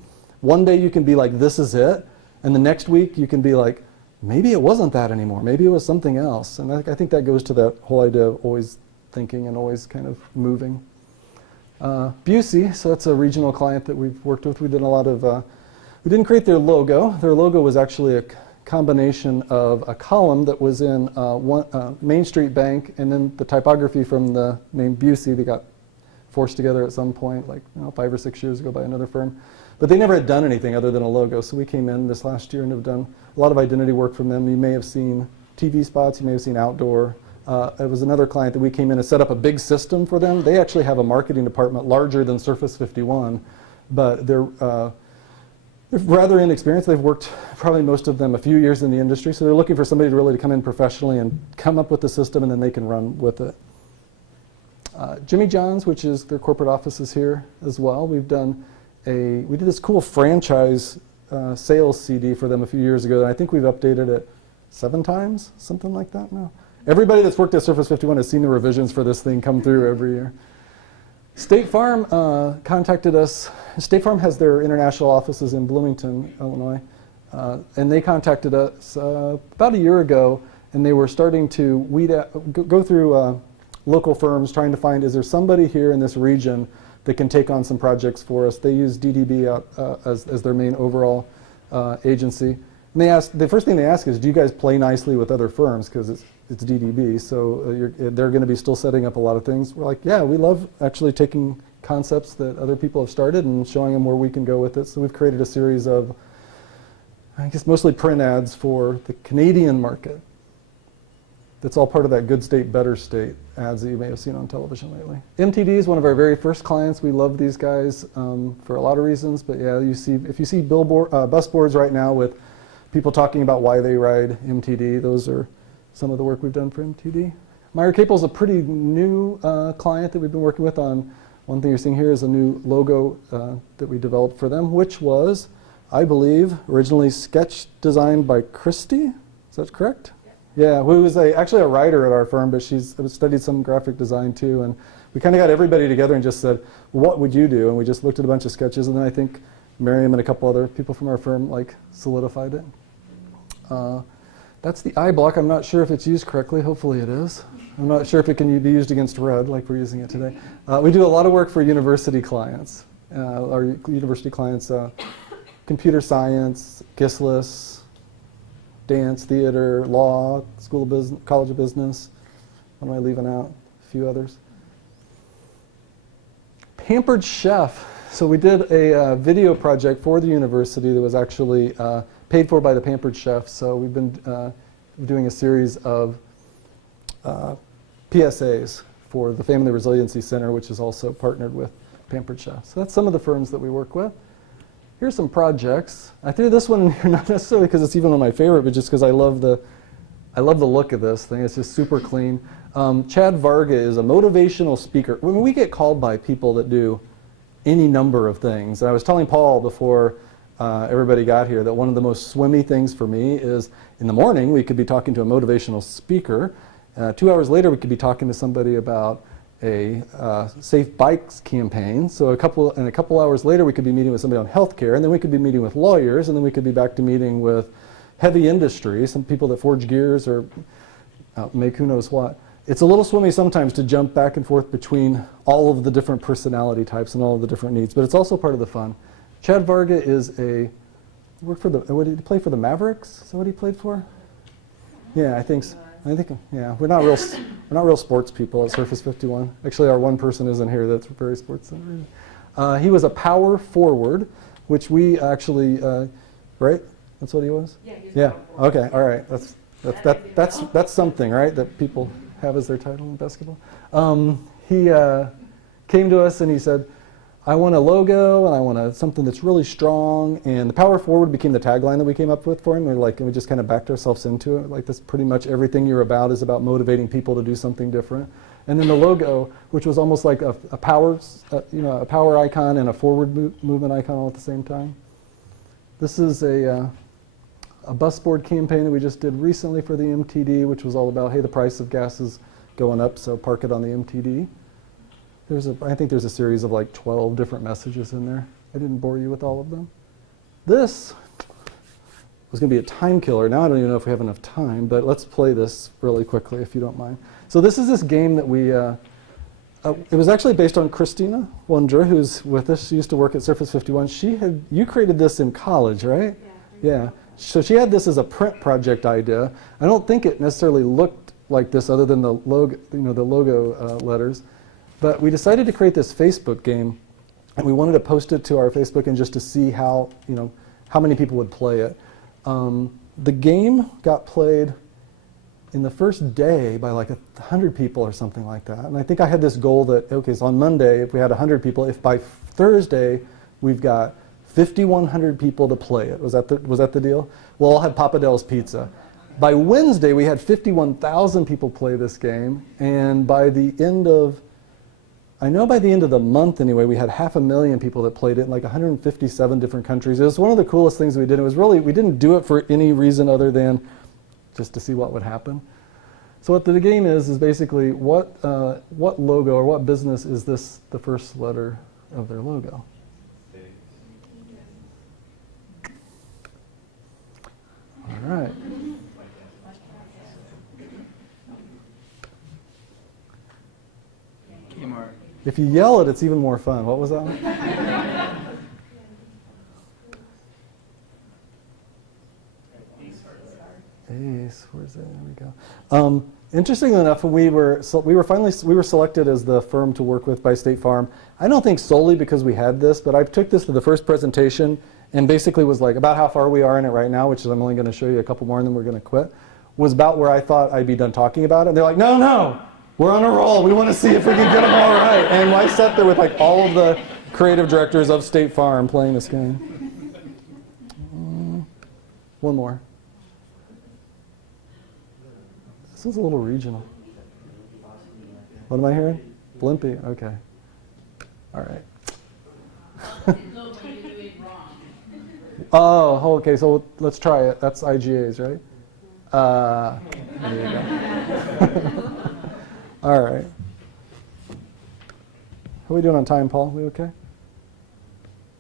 one day you can be like, "This is it," and the next week you can be like, "Maybe it wasn't that anymore. Maybe it was something else." And I think that goes to that whole idea of always thinking and always kind of moving. Busey, so that's a regional client that we've worked with. We did a lot of, we didn't create their logo. Their logo was actually a combination of a column that was in Main Street Bank, and then the typography from the name Busey. They got forced together at some point, like 5 or 6 years ago by another firm. But they never had done anything other than a logo. So we came in this last year and have done a lot of identity work from them. You may have seen TV spots, you may have seen outdoor. It was another client that we came in and set up a big system for them. They actually have a marketing department larger than Surface 51, but they're rather inexperienced. They've worked, probably most of them, a few years in the industry, so they're looking for somebody to really come in professionally and come up with the system, and then they can run with it. Jimmy John's, which is their corporate offices here as well. We did this cool franchise sales CD for them a few years ago, and I think we've updated it 7 times, something like that now. Everybody that's worked at Surface 51 has seen the revisions for this thing come through every year. State Farm contacted us. State Farm has their international offices in Bloomington, Illinois, and they contacted us about a year ago, and they were starting to go through local firms trying to find, is there somebody here in this region that can take on some projects for us. They use DDB as their main overall agency. And the first thing they ask is, do you guys play nicely with other firms? Because it's DDB, so they're going to be still setting up a lot of things. We're like, yeah, we love actually taking concepts that other people have started and showing them where we can go with it. So we've created a series of, I guess, mostly print ads for the Canadian market. That's all part of that Good State, Better State ads that you may have seen on television lately. MTD is one of our very first clients. We love these guys for a lot of reasons, but yeah, if you see bus boards right now with people talking about why they ride MTD, those are some of the work we've done for MTD. Meyer Capel's a pretty new client that we've been working with on One thing you're seeing here is a new logo that we developed for them, which was, I believe, originally sketch designed by Christy. Is that correct? Yeah, who was actually a writer at our firm, but she's studied some graphic design too. And we kind of got everybody together and just said, what would you do? And we just looked at a bunch of sketches, and then I think Miriam and a couple other people from our firm solidified it. That's the eye block. I'm not sure if it's used correctly. Hopefully it is. I'm not sure if it can be used against red like we're using it today. We do a lot of work for university clients. Our university clients, computer science, GISLIS, dance, theater, law, school of business, college of business. What am I leaving out? A few others. Pampered Chef. So we did a video project for the university that was actually paid for by the Pampered Chef. So we've been doing a series of PSAs for the Family Resiliency Center, which is also partnered with Pampered Chef. So that's some of the firms that we work with. Here's some projects. I threw this one in here not necessarily because it's even one of my favorite, but just because I love the look of this thing. It's just super clean. Chad Varga is a motivational speaker. When we get called by people that do any number of things, and I was telling Paul before everybody got here that one of the most swimmy things for me is in the morning we could be talking to a motivational speaker. 2 hours later we could be talking to somebody about a safe bikes campaign. So a couple hours later we could be meeting with somebody on healthcare, and then we could be meeting with lawyers, and then we could be back to meeting with heavy industry, some people that forge gears or make who knows what. It's a little swimmy sometimes to jump back and forth between all of the different personality types and all of the different needs, but it's also part of the fun. Chad Varga is what did he play for, the Mavericks? Is that what he played for? Yeah, I think yeah. We're not real sports people at Surface 51. Actually, our one person is in here that's very sports centered. He was a power forward, which we actually right? That's what he was? Yeah. Okay. All right. That's something, right? That people have as their title in basketball. He came to us and he said, I want a logo and I want something that's really strong. And the power forward became the tagline that we came up with for him. And we just kind of backed ourselves into it. Like, that's pretty much everything you're about is about motivating people to do something different. And then the logo, which was almost like a power, a power icon and a forward movement icon all at the same time. This is a bus board campaign that we just did recently for the MTD, which was all about, hey, the price of gas is going up, so park it on the MTD. I think there's a series of 12 different messages in there. I didn't bore you with all of them. This was going to be a time killer. Now I don't even know if we have enough time, but let's play this really quickly if you don't mind. So this is this game that we, it was actually based on Christina Wondra, who's with us. She used to work at Surface 51. You created this in college, right? Yeah. So she had this as a print project idea. I don't think it necessarily looked like this other than the logo, the logo letters. But we decided to create this Facebook game, and we wanted to post it to our Facebook and just to see how many people would play it. The game got played in the first day by 100 people or something like that. And I think I had this goal that, okay, so on Monday, if we had 100 people, if by Thursday we've got 5,100 people to play it. Was that the deal? We'll all have Papa Del's pizza. By Wednesday, we had 51,000 people play this game, and by the end of the month anyway, we had 500,000 people that played it in 157 different countries. It was one of the coolest things we did. It was really, we didn't do it for any reason other than just to see what would happen. So what the game is basically what logo or what business is this the first letter of their logo? All right. If you yell it, it's even more fun. What was that one? Ace, where's that? There we go. Interestingly enough, we were selected as the firm to work with by State Farm. I don't think solely because we had this, but I took this to the first presentation and basically was about how far we are in it right now, which is I'm only going to show you a couple more and then we're going to quit, was about where I thought I'd be done talking about it. And they're like, no, we're on a roll. We want to see if we can get them all right. And I sat there with all of the creative directors of State Farm playing this game. One more. This is a little regional. What am I hearing? Blimpie, okay. All right. No, but you do it wrong. Oh, okay, so let's try it. That's IGAs, right? There you go. All right. How are we doing on time, Paul? We okay?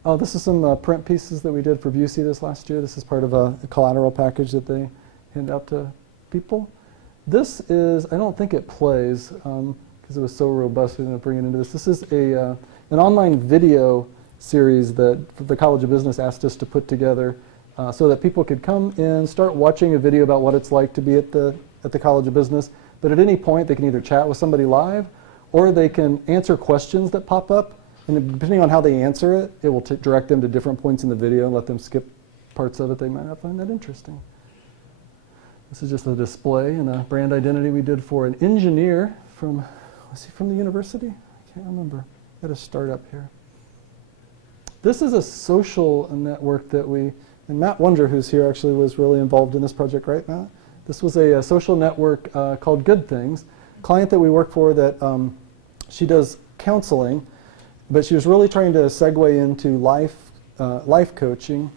Oh, this is some print pieces that we did for Busey this last year. This is part of a collateral package that they hand out to people. This is, I don't think it plays because it was so robust we didn't bring it into this. This is an online video series that the College of Business asked us to put together so that people could come in, start watching a video about what it's like to be at the College of Business. But at any point, they can either chat with somebody live or they can answer questions that pop up. And depending on how they answer it, it will direct them to different points in the video and let them skip parts of it they might not find that interesting. This is just a display and a brand identity we did for an engineer from, was he from the university? I can't remember. Got a startup here. This is a social network that and Matt Wunder, who's here, actually was really involved in this project, right, Matt? This was a social network called Good Things. Client that we work for that she does counseling, but she was really trying to segue into life coaching.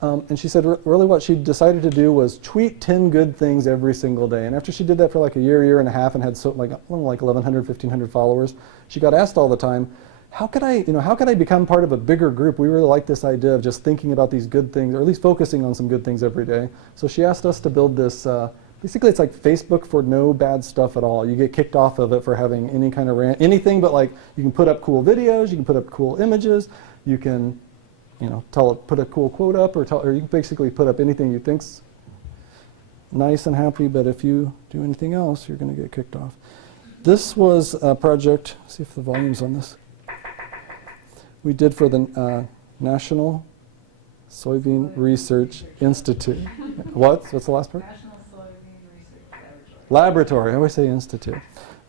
And she said really what she decided to do was tweet 10 good things every single day. And after she did that for like a year and a half and had like 1,100, 1,500 followers, she got asked all the time, how could I become part of a bigger group? We really like this idea of just thinking about these good things, or at least focusing on some good things every day. So she asked us to build this, basically it's like Facebook for no bad stuff at all. You get kicked off of it for having any kind of anything, but like you can put up cool videos, you can put up cool images, you can put a cool quote up, or you can basically put up anything you think's nice and happy, but if you do anything else, you're going to get kicked off. This was a project, see if the volume's on this, we did for the National Soybean Research Institute. What's the last part? National Soybean Research Laboratory, I always say institute.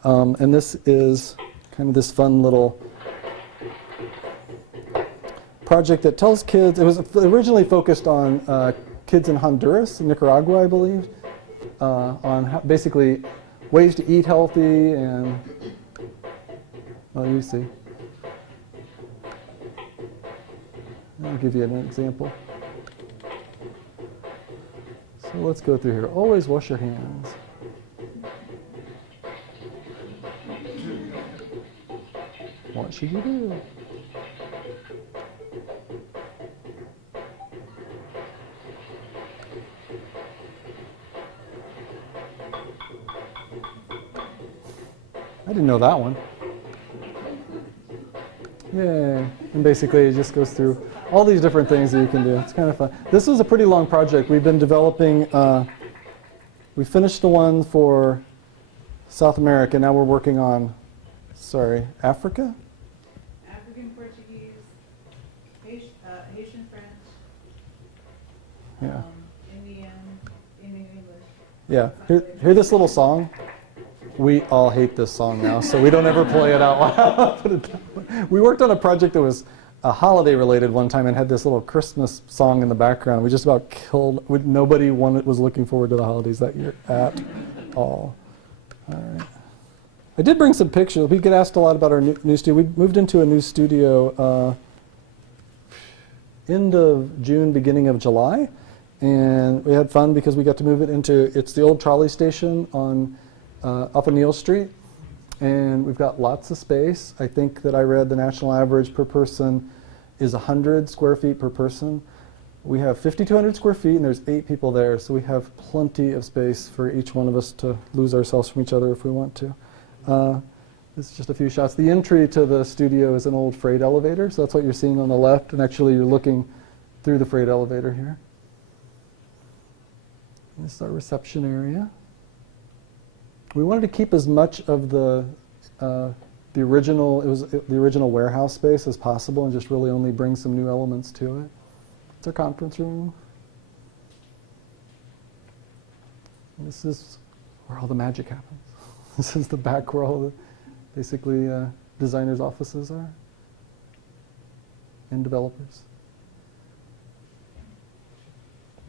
And this is kind of this fun little project that tells kids, it was originally focused on kids in Honduras, Nicaragua, I believe, on basically ways to eat healthy and, well, you see. I'll give you an example. So let's go through here. Always wash your hands. What should you do? I didn't know that one. Yay. And basically it just goes through all these different things that you can do. It's kind of fun. This was a pretty long project. We've been developing, we finished the one for South America. Now we're working on, Africa? African Portuguese, Haitian French, Yeah. Indian English. Yeah. Hear this little song? We all hate this song now, so we don't ever play it out loud. Put it that way. We worked on a project that was a holiday related one time and had this little Christmas song in the background. We just about killed, nobody was looking forward to the holidays that year at all. All right. I did bring some pictures. We get asked a lot about our new studio. We moved into a new studio end of June, beginning of July. And we had fun because we got to move it into, it's the old trolley station on up on Neal Street. And we've got lots of space. I think that I read the national average per person is 100 square feet per person. We have 5,200 square feet and there's 8 people there. So we have plenty of space for each one of us to lose ourselves from each other if we want to. This is just a few shots. The entry to the studio is an old freight elevator. So that's what you're seeing on the left. And actually you're looking through the freight elevator here. This is our reception area. We wanted to keep as much of the original, it was the original warehouse space as possible and just really only bring some new elements to it. It's our conference room. And this is where all the magic happens. This is the back where all the basically designers' offices are and developers.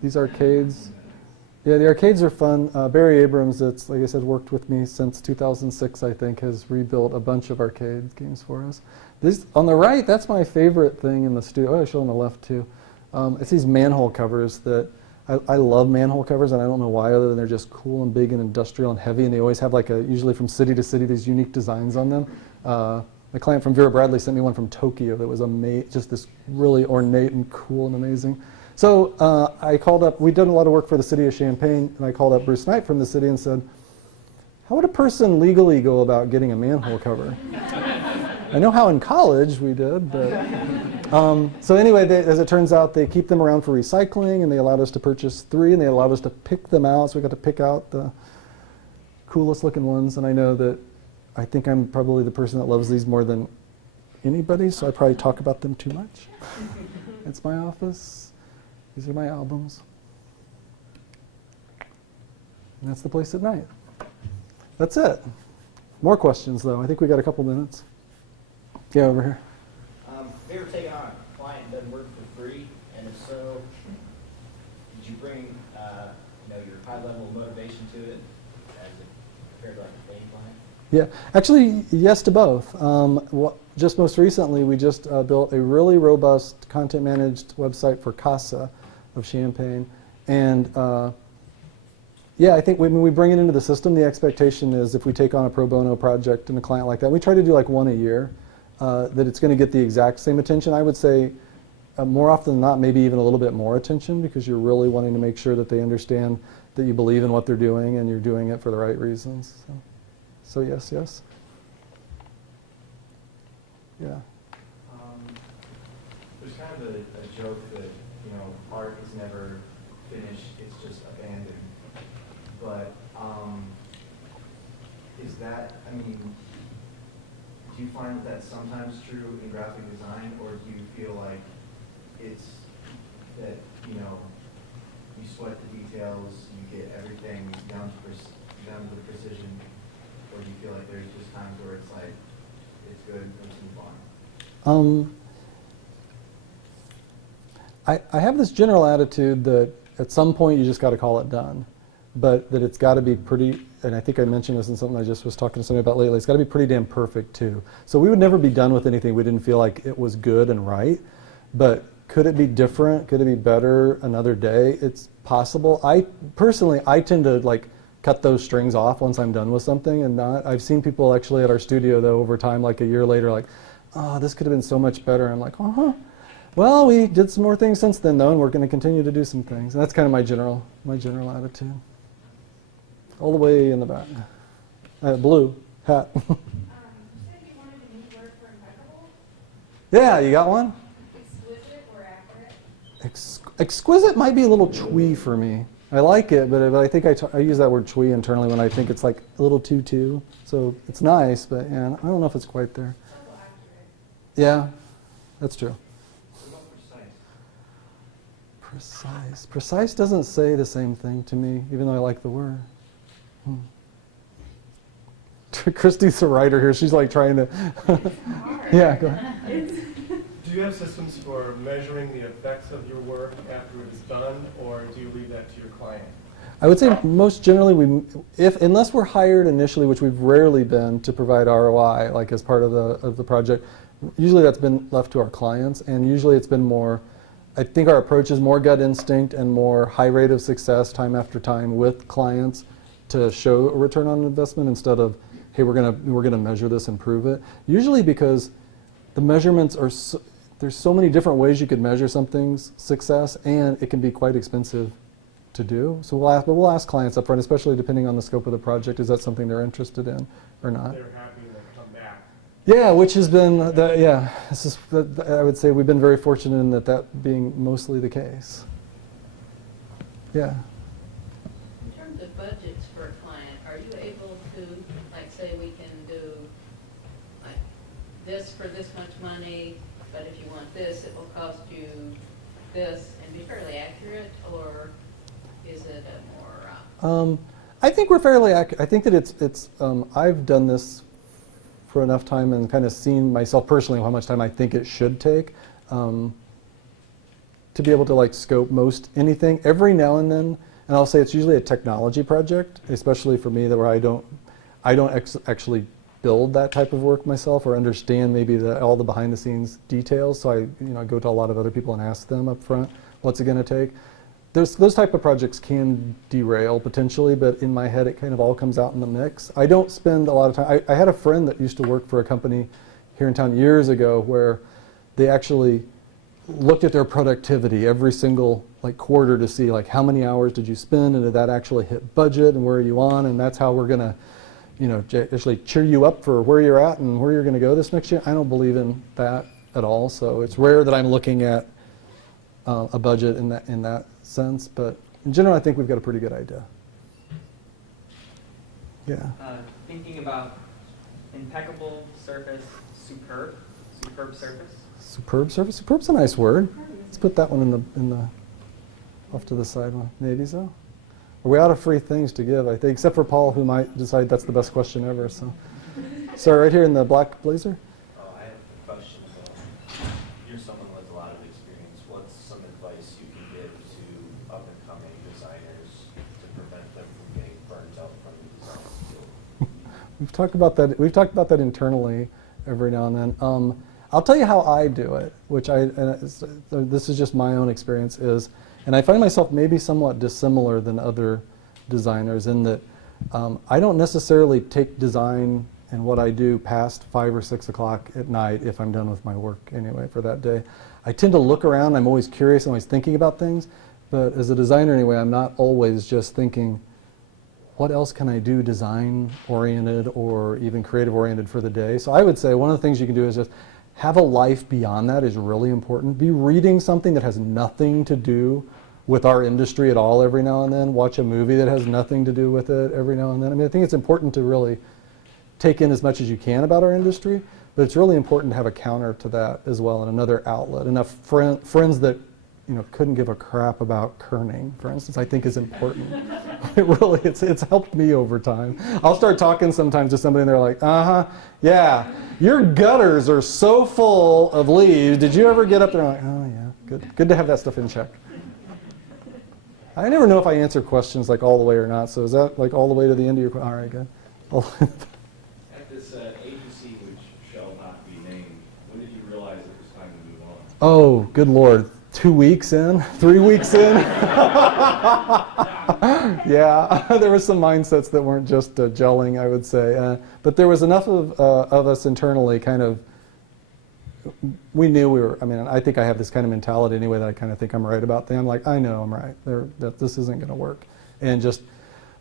These arcades Yeah, the arcades are fun. Barry Abrams, that's, like I said, worked with me since 2006, I think, has rebuilt a bunch of arcade games for us. This, on the right, that's my favorite thing in the studio. Oh, I show on the left, too. It's these manhole covers that, I love manhole covers, and I don't know why, other than they're just cool and big and industrial and heavy, and they always have, like, usually from city to city, these unique designs on them. My client from Vera Bradley sent me one from Tokyo that was just this really ornate and cool and amazing. So I called up, we'd done a lot of work for the city of Champaign, and I called up Bruce Knight from the city and said, how would a person legally go about getting a manhole cover? I know how in college we did, but... so anyway, as it turns out, they keep them around for recycling, and they allowed us to purchase 3, and they allowed us to pick them out, so we got to pick out the coolest looking ones, and I know that I think I'm probably the person that loves these more than anybody, so I probably talk about them too much. It's my office. These are my albums. And that's the place at night. That's it. More questions, though. I think we got a couple minutes. Yeah, over here. Have you ever taken on a client that doesn't work for free? And if so, did you bring your high level of motivation to it as compared to like a paying client? Yeah, actually, yes to both. Just most recently, we just built a really robust content managed website for CASA of Champaign. And yeah, I think when we bring it into the system, the expectation is if we take on a pro bono project and a client like that, we try to do like one a year, that it's going to get the exact same attention. I would say more often than not, maybe even a little bit more attention, because you're really wanting to make sure that they understand that you believe in what they're doing and you're doing it for the right reasons. So yes, yes. Yeah. There's kind of a joke that, art is never finished, it's just abandoned. But is that, do you find that that's sometimes true in graphic design, or do you feel like it's that, you sweat the details, you get everything down to the precision, or do you feel like there's just times where it's like, it's good, let's move on? I have this general attitude that at some point you just got to call it done, but that it's got to be pretty, and I think I mentioned this in something I just was talking to somebody about lately, it's got to be pretty damn perfect too. So we would never be done with anything we didn't feel like it was good and right, but could it be different? Could it be better another day? It's possible. I tend to like cut those strings off once I'm done with something, and not. I've seen people actually at our studio though over time, like a year later, like, oh, this could have been so much better. I'm like, uh-huh. Well, we did some more things since then though, and we're going to continue to do some things. And that's kind of my general attitude. All the way in the back. Blue hat. You said you wanted a new word for impeccable? Yeah, you got one? Exquisite or accurate? Exquisite might be a little twee for me. I like it, but I think I use that word twee internally when I think it's like a little too. So it's nice, but yeah, I don't know if it's quite there. Also accurate. Yeah, that's true. What about precise? Precise. Precise doesn't say the same thing to me, even though I like the word. Christy's the writer here. She's like trying to. Yeah, go ahead. Do you have systems for measuring the effects of your work after it is done, or do you leave that to your client? I would say most generally, unless we're hired initially, which we've rarely been, to provide ROI, like as part of the project, usually that's been left to our clients, and usually it's been more. I think our approach is more gut instinct and more high rate of success time after time with clients to show a return on investment instead of, hey, we're gonna measure this and prove it. Usually because the measurements are there's so many different ways you could measure something's success, and it can be quite expensive to do. So we'll ask clients up front, especially depending on the scope of the project, is that something they're interested in or not? They're happy to come back. Yeah, which has been, I would say we've been very fortunate in that being mostly the case. Yeah. In terms of budgets for a client, are you able to, like, say we can do like this for this much money, but if you want this, it will cost you this, and be fairly accurate, or is it a more? I think we're fairly accurate. I think that it's. I've done this for enough time and kind of seen myself personally how much time I think it should take to be able to like scope most anything. Every now and then, and I'll say it's usually a technology project, especially for me, that where I don't actually build that type of work myself or understand maybe all the behind the scenes details. So I go to a lot of other people and ask them up front, what's it going to take? Those type of projects can derail potentially, but in my head it kind of all comes out in the mix. I don't spend a lot of time. I had a friend that used to work for a company here in town years ago where they actually looked at their productivity every single quarter to see how many hours did you spend, and did that actually hit budget, and where are you on, and that's how we're going to actually cheer you up for where you're at and where you're going to go this next year. I don't believe in that at all, so it's rare that I'm looking at a budget in that sense, but in general I think we've got a pretty good idea. Yeah. Thinking about impeccable surface, superb surface. Superb surface. Superb's a nice word. Let's put that one in the off to the side one. Maybe so. Are we out of free things to give? I think, except for Paul, who might decide that's the best question ever. So, sorry, right here in the black blazer. Oh, I have a question about, you're someone with a lot of experience. What's some advice you can give to up and coming designers to prevent them from getting burnt out from the design field? We've talked about that. We've talked about that internally every now and then. I'll tell you how I do it, which this is just my own experience is, and I find myself maybe somewhat dissimilar than other designers in that I don't necessarily take design and what I do past 5 or 6 o'clock at night if I'm done with my work anyway for that day. I tend to look around. I'm always curious. I'm always thinking about things. But as a designer anyway, I'm not always just thinking, what else can I do design-oriented or even creative-oriented for the day? So I would say one of the things you can do is just have a life beyond that is really important. Be reading something that has nothing to do with our industry at all every now and then. Watch a movie that has nothing to do with it every now and then. I mean, I think it's important to really take in as much as you can about our industry, but it's really important to have a counter to that as well and another outlet. Enough friends that couldn't give a crap about kerning, for instance, I think is important. It's helped me over time. I'll start talking sometimes to somebody and they're like, yeah, your gutters are so full of leaves. Did you ever get up there? I'm like, oh yeah, good to have that stuff in check. I never know if I answer questions all the way or not, so is that all the way to the end of your question? All right, good. At this agency, which shall not be named, when did you realize it was time to move on? Oh, good Lord. 2 weeks in, 3 weeks in. Yeah, there were some mindsets that weren't just gelling, I would say. But there was enough of us internally kind of, we knew we were, I think I have this kind of mentality anyway that I kind of think I'm right about things. I'm like, I know I'm right, that this isn't going to work. And just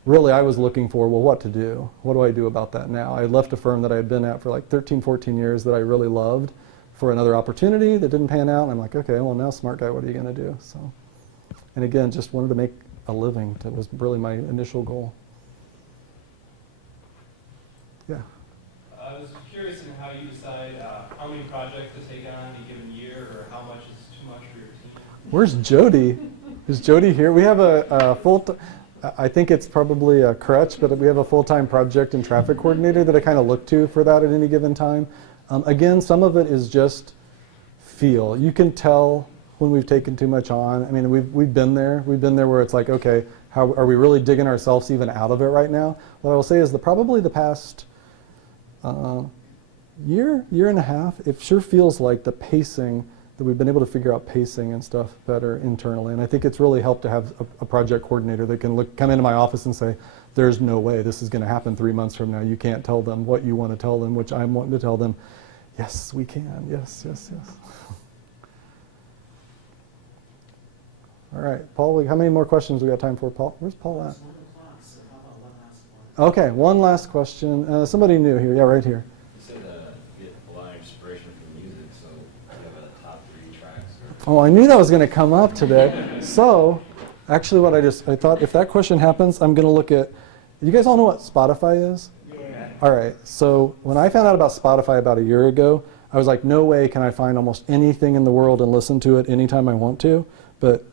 really I was looking for, well, what to do? What do I do about that now? I had left a firm that I had been at for 13, 14 years that I really loved, for another opportunity that didn't pan out, and I'm like, okay, well now, smart guy, what are you going to do? So, and again, just wanted to make a living. That was really my initial goal. Yeah. I was curious in how you decide how many projects to take on in a given year, or how much is too much for your team. Where's Jody? Is Jody here? We have a I think it's probably a crutch, but we have a full-time project and traffic coordinator that I kind of look to for that at any given time. Again, some of it is just feel. You can tell when we've taken too much on. We've been there. We've been there where it's like, okay, how are we really digging ourselves even out of it right now? What I will say is probably the past year and a half, it sure feels like the pacing, that we've been able to figure out pacing and stuff better internally. And I think it's really helped to have a project coordinator that can come into my office and say, there's no way this is going to happen 3 months from now. You can't tell them what you want to tell them, which I'm wanting to tell them. Yes, we can. Yes. All right, Paul, how many more questions we got time for, Paul? Where's Paul at? Okay, one last question. Somebody new here. Yeah, right here. You said get a lot of inspiration from music, so you have a top 3 tracks. Oh, I knew that was going to come up today. So, actually what I thought, if that question happens, I'm going to look at, you guys all know what Spotify is? Yeah. All right, so when I found out about Spotify about a year ago, I was like, no way can I find almost anything in the world and listen to it anytime I want to, but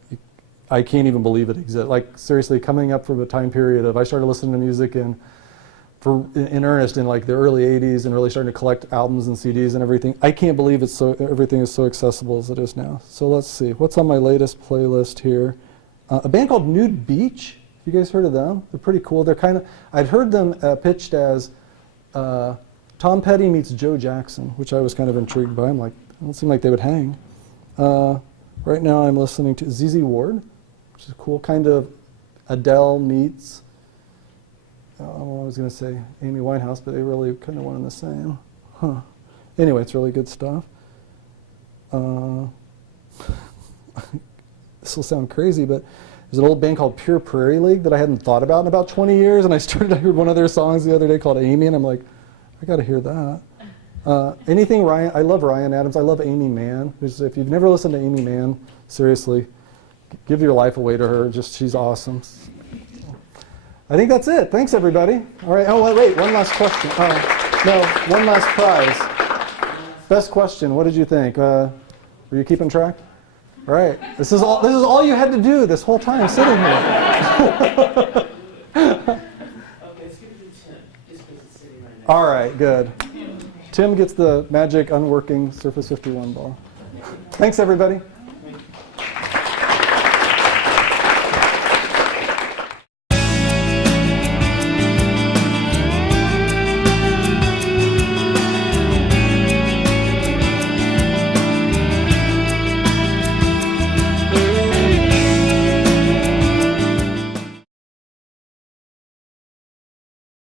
I can't even believe it exists. Seriously, coming up from a time period of, I started listening to music in earnest in the early 80s and really starting to collect albums and CDs and everything. I can't believe everything is so accessible as it is now. So let's see, what's on my latest playlist here? A band called Nude Beach. You guys heard of them? They're pretty cool. They're kind of, I'd heard them pitched as Tom Petty meets Joe Jackson, which I was kind of intrigued by. I'm like, it don't seem like they would hang. Right now I'm listening to ZZ Ward, which is cool, kind of Adele meets, I was going to say Amy Winehouse, but they really kind of one and the same. Huh. Anyway, it's really good stuff. This will sound crazy, but there's an old band called Pure Prairie League that I hadn't thought about in about 20 years, and I heard one of their songs the other day called Amy, and I'm like, I got to hear that. Anything Ryan, I love Ryan Adams. I love Amy Mann. If you've never listened to Amy Mann, seriously, give your life away to her. She's awesome. I think that's it. Thanks, everybody. All right. Oh, wait, one last question. No, one last prize. Best question. What did you think? Were you keeping track? All right. This is all you had to do this whole time sitting here. Okay, let's give it to Tim, just because it's sitting right now. All right. Good. Tim gets the magic unworking Surface 51 ball. Thanks, everybody.